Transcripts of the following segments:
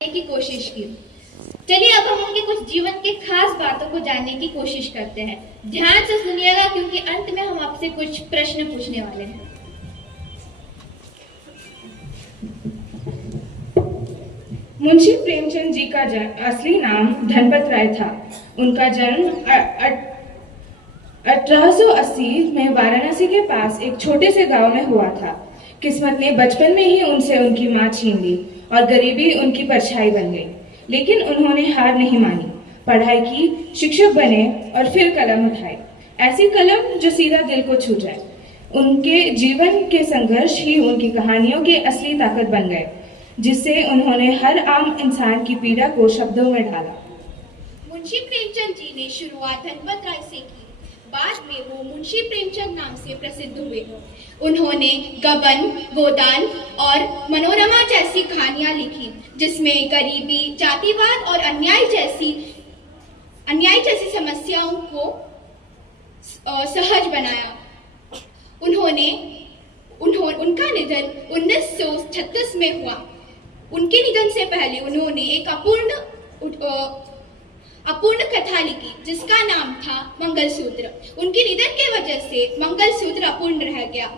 की कोशिश की। चलिए अब हम उनके कुछ जीवन के खास बातों को जानने की कोशिश करते हैं। ध्यान से सुनिएगा क्योंकि अंत में हम आपसे कुछ प्रश्न पूछने वाले हैं। मुंशी प्रेमचंद जी का असली नाम धनपत राय था। उनका जन्म 1880 में वाराणसी के पास एक छोटे से गांव में हुआ था। किस्मत ने बचपन में ही उनसे उनकी मां छीन ली और गरीबी उनकी परछाई बन गई। लेकिन उन्होंने हार नहीं मानी, पढ़ाई की, शिक्षक बने और फिर कलम उठाई। ऐसी कलम जो सीधा दिल को छू जाए। उनके जीवन के संघर्ष ही उनकी कहानियों की असली ताकत बन गए, जिससे उन्होंने हर आम इंसान की पीड़ा को शब्दों में ढाला। मुंशी प्रेमचंद जी ने शुरुआत धनपत राय से की। बाद में वो मुंशी प्रेमचंद नाम से प्रसिद्ध हुए। उन्होंने गबन, गोदान और मनोरमा जैसी कहानियां लिखी, जिसमें गरीबी, जातिवाद और अन्याय जैसी समस्याओं को सहज बनाया। उनका निधन 1936 में हुआ। उनके निधन से पहले उन्होंने एक अपूर्ण कथा लिखी, जिसका नाम था मंगलसूत्र। उनके निधन के वजह से मंगलसूत्र अपूर्ण रह गया।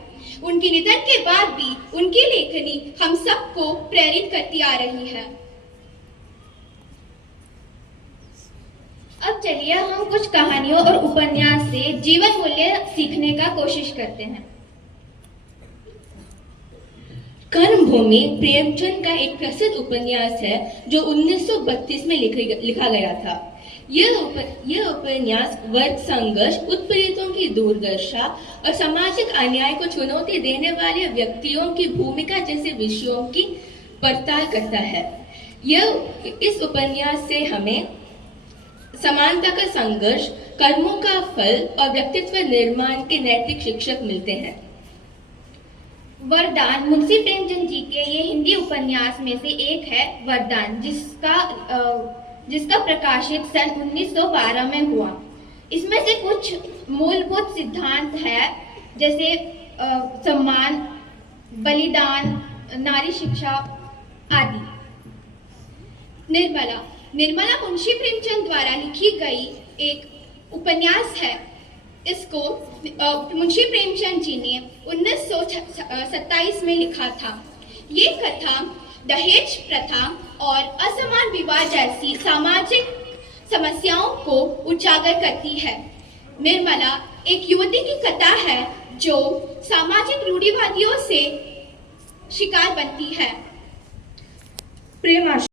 उनके निधन के बाद भी उनकी लेखनी हम सबको प्रेरित करती आ रही है। अब चलिए हम कुछ कहानियों और उपन्यास से जीवन मूल्य सीखने का कोशिश करते हैं। कर्मभूमि प्रेमचंद का एक प्रसिद्ध उपन्यास है जो 1932 में लिखा गया था। यह उपन्यास वर्ग संघर्ष, उत्पीड़ितों की दुर्दशा और सामाजिक अन्याय को चुनौती देने वाले व्यक्तियों की भूमिका जैसे विषयों की पड़ताल करता है। इस उपन्यास से हमें समानता का संघर्ष, कर्मों का फल और व्यक्तित्व निर्माण के नैतिक शिक्षक मिलते हैं। वरदान मुंशी प्रेमचंद जी के ये हिंदी उपन्यास में से एक है। वरदान, जिसका प्रकाशित सन 1912 में हुआ। इसमें से कुछ मूलभूत सिद्धांत है, जैसे सम्मान, बलिदान, नारी शिक्षा आदि। निर्मला मुंशी प्रेमचंद द्वारा लिखी गई एक उपन्यास है। इसको मुंशी प्रेमचंद जी ने 1927 में लिखा था। ये कथा दहेज प्रथा और असमान विवाह जैसी सामाजिक समस्याओं को उजागर करती है। निर्मला एक युवती की कथा है जो सामाजिक रूढ़िवादियों से शिकार बनती है। प्रेम